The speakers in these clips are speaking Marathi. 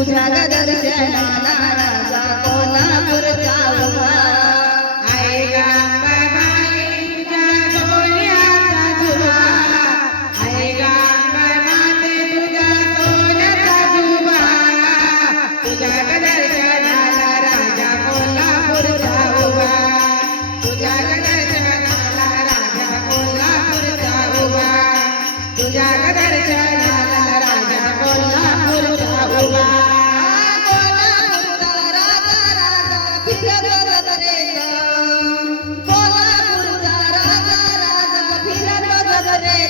तुझ्या गदर्शनाला कोल्हापूरचा आहे का बाबाईच्या बोल्याचा जुबा आहे का बाबाते तुझ्या सोन्याचा जुबा तुझ्या गदर्शनाला राजा कोल्हापूरचा उभा तुझ्या गदर्शनाला राजा कोल्हापूरचा उभा तुझ्या गदर्शन রে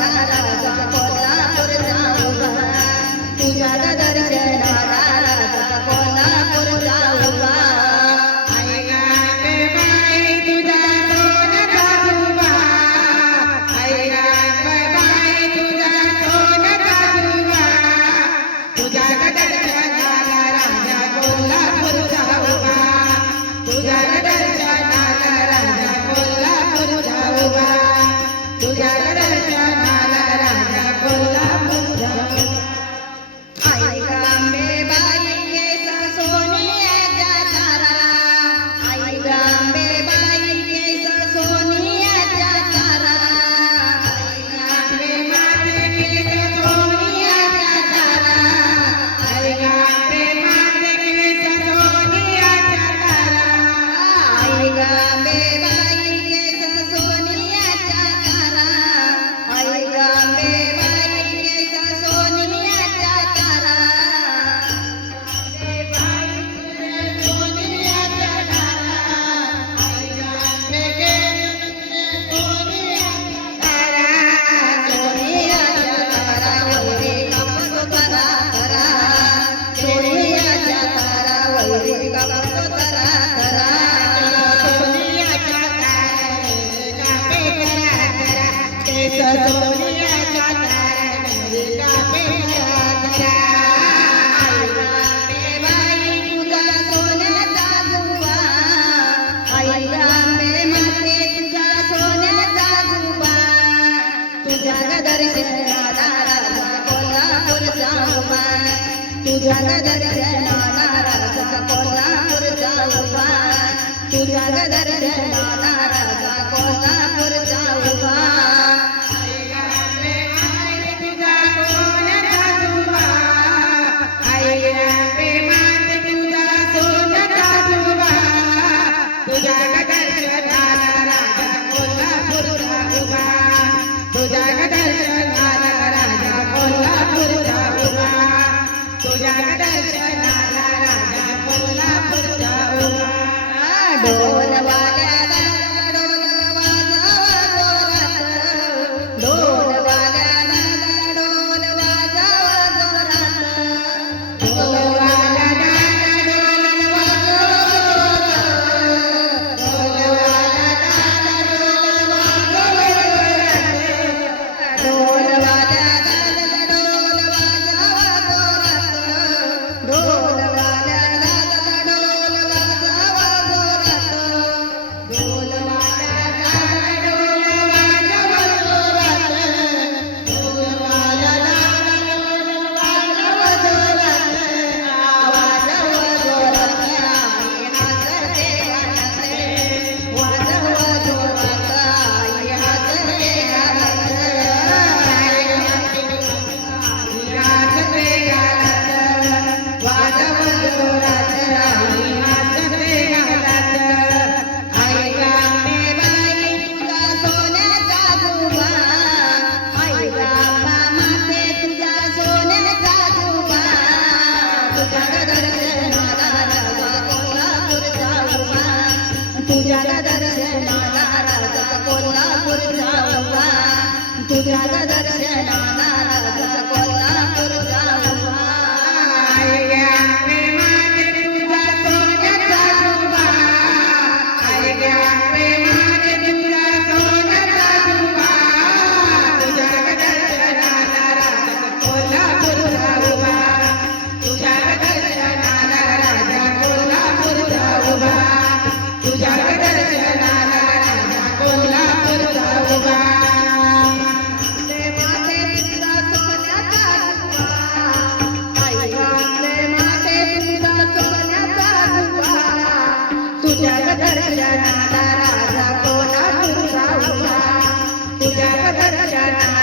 Baba, Baba. गदर माता राजा कोल्हापूर जाऊबा तुझ्या गदर माता राजा तुझा कोण जाऊबा आई जगदर्शनाला राजा कोल्हापूरचा डो तुझ्या జగదర్శన